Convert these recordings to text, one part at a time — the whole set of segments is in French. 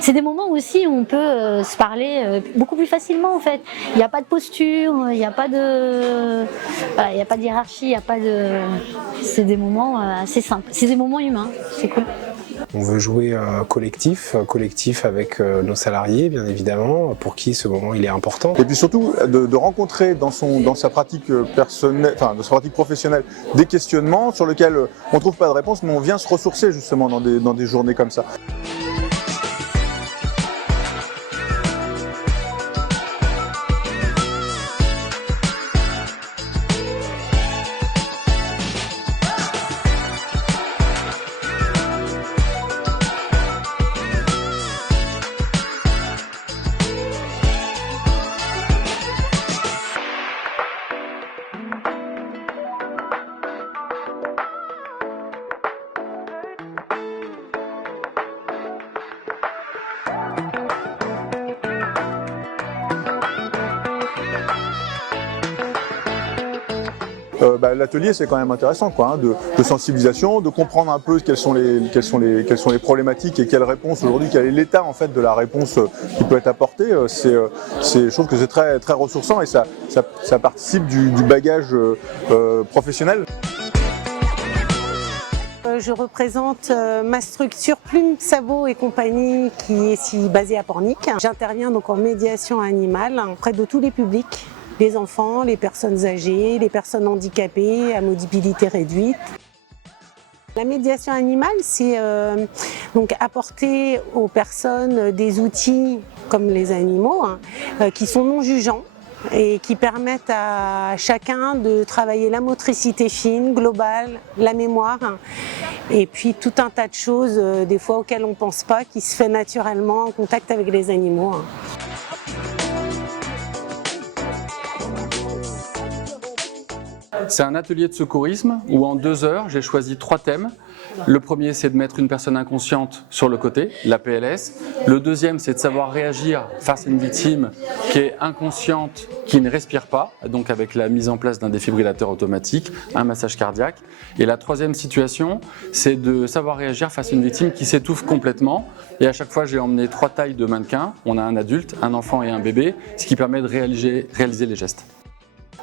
C'est des moments aussi où on peut se parler beaucoup plus facilement en fait. Il n'y a pas de posture, il n'y a pas de, voilà, il n'y a pas de hiérarchie, il n'y a pas de. C'est des moments assez simples. C'est des moments humains, c'est cool. On veut jouer collectif avec nos salariés bien évidemment, pour qui ce moment il est important. Et puis surtout de rencontrer dans sa pratique personnelle, enfin dans sa pratique professionnelle, des questionnements sur lesquels on ne trouve pas de réponse, mais on vient se ressourcer justement dans des journées comme ça. L'atelier c'est quand même intéressant quoi, hein, de sensibilisation, de comprendre un peu quelles sont les problématiques et quelles réponses aujourd'hui, quel est l'état en fait de la réponse qui peut être apportée. Je trouve que c'est très, très ressourçant et ça participe du bagage professionnel. Je représente ma structure Plume, Sabot et compagnie qui est ici basée à Pornic. J'interviens donc en médiation animale auprès de tous les publics. Les enfants, les personnes âgées, les personnes handicapées à mobilité réduite. La médiation animale, c'est donc apporter aux personnes des outils comme les animaux qui sont non jugeants et qui permettent à chacun de travailler la motricité fine, globale, la mémoire et puis tout un tas de choses des fois auxquelles on ne pense pas qui se fait naturellement en contact avec les animaux. C'est un atelier de secourisme où en 2 heures, j'ai choisi 3 thèmes. Le premier, c'est de mettre une personne inconsciente sur le côté, la PLS. Le deuxième, c'est de savoir réagir face à une victime qui est inconsciente, qui ne respire pas, donc avec la mise en place d'un défibrillateur automatique, un massage cardiaque. Et la troisième situation, c'est de savoir réagir face à une victime qui s'étouffe complètement. Et à chaque fois, j'ai emmené 3 tailles de mannequins. On a un adulte, un enfant et un bébé, ce qui permet de réaliser les gestes.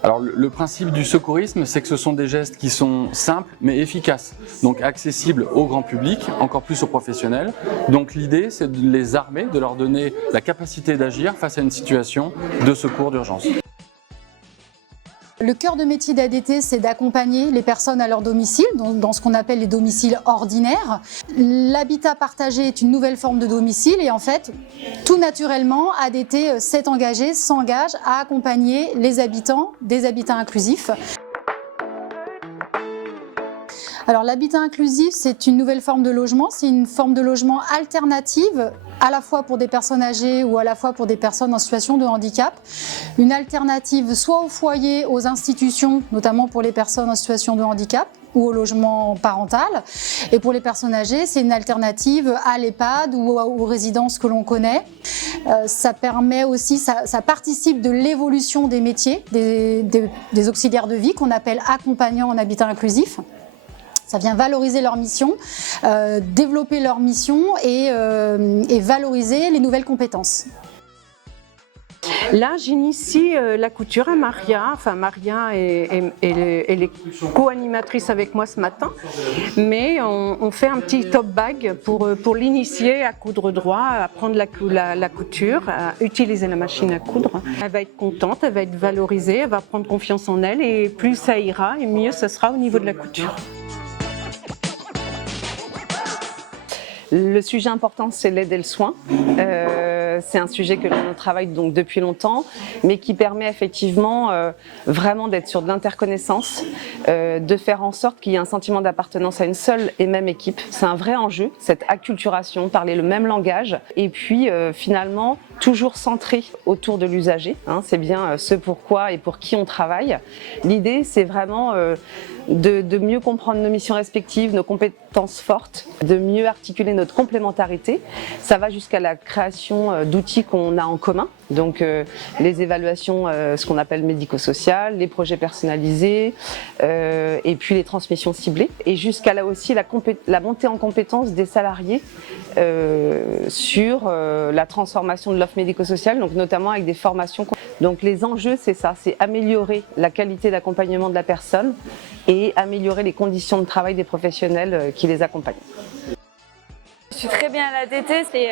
Alors le principe du secourisme, c'est que ce sont des gestes qui sont simples mais efficaces, donc accessibles au grand public, encore plus aux professionnels. Donc l'idée, c'est de les armer, de leur donner la capacité d'agir face à une situation de secours d'urgence. Le cœur de métier d'ADT, c'est d'accompagner les personnes à leur domicile, dans ce qu'on appelle les domiciles ordinaires. L'habitat partagé est une nouvelle forme de domicile et en fait, tout naturellement, ADT s'engage à accompagner les habitants des habitats inclusifs. Alors l'habitat inclusif, c'est une nouvelle forme de logement, c'est une forme de logement alternative à la fois pour des personnes âgées ou à la fois pour des personnes en situation de handicap. Une alternative soit au foyer, aux institutions, notamment pour les personnes en situation de handicap, ou au logement parental. Et pour les personnes âgées, c'est une alternative à l'EHPAD ou aux résidences que l'on connaît. Ça permet aussi, ça participe de l'évolution des métiers, des auxiliaires de vie qu'on appelle accompagnants en habitat inclusif. Ça vient valoriser leur mission, développer leur mission et valoriser les nouvelles compétences. Là, j'initie la couture à Maria. Enfin, Maria elle est co-animatrice avec moi ce matin. Mais on fait un petit top bag pour l'initier à coudre droit, à apprendre la couture, à utiliser la machine à coudre. Elle va être contente, elle va être valorisée, elle va prendre confiance en elle et plus ça ira et mieux ça sera au niveau de la couture. Le sujet important, c'est l'aide et le soin. C'est un sujet que l'on travaille donc depuis longtemps, mais qui permet effectivement vraiment d'être sur de l'interconnaissance, de faire en sorte qu'il y ait un sentiment d'appartenance à une seule et même équipe. C'est un vrai enjeu, cette acculturation, parler le même langage, et puis finalement toujours centré autour de l'usager. C'est bien ce pourquoi et pour qui on travaille. L'idée, c'est vraiment de mieux comprendre nos missions respectives, nos compétences fortes, de mieux articuler notre complémentarité. Ça va jusqu'à la création d'outils qu'on a en commun, donc les évaluations, ce qu'on appelle médico-sociales, les projets personnalisés, et puis les transmissions ciblées, et jusqu'à là aussi la montée en compétence des salariés sur la transformation de l'offre médico-sociale, donc notamment avec des formations. Donc les enjeux, c'est ça, c'est améliorer la qualité d'accompagnement de la personne et améliorer les conditions de travail des professionnels qui les accompagnent. Je suis très bien à l'ADT, c'est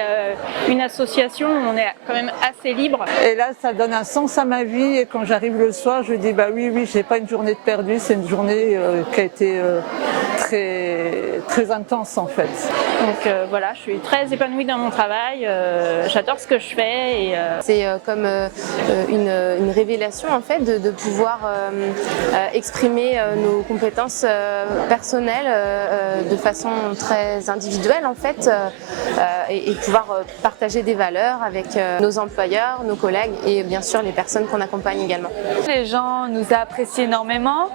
une association où on est quand même assez libre. Et là, ça donne un sens à ma vie et quand j'arrive le soir, je dis bah oui, j'ai pas une journée de perdue, c'est une journée qui a été très intense en fait. Donc voilà, je suis très épanouie dans mon travail, j'adore ce que je fais. C'est comme une révélation en fait de pouvoir exprimer nos compétences personnelles de façon très individuelle en fait. Et pouvoir partager des valeurs avec nos employeurs, nos collègues et bien sûr les personnes qu'on accompagne également. Les gens nous apprécient énormément,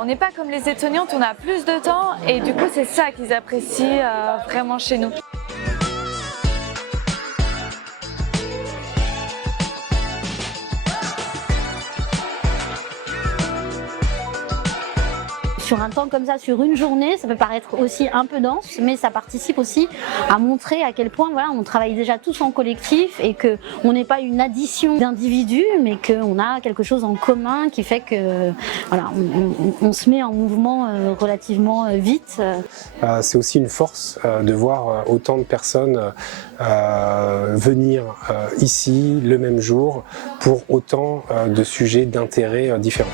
on n'est pas comme les étudiantes, on a plus de temps et du coup c'est ça qu'ils apprécient vraiment chez nous. Sur un temps comme ça, sur une journée, ça peut paraître aussi un peu dense, mais ça participe aussi à montrer à quel point voilà, on travaille déjà tous en collectif et qu'on n'est pas une addition d'individus, mais qu'on a quelque chose en commun qui fait que voilà, on se met en mouvement relativement vite. C'est aussi une force de voir autant de personnes venir ici le même jour pour autant de sujets d'intérêt différents.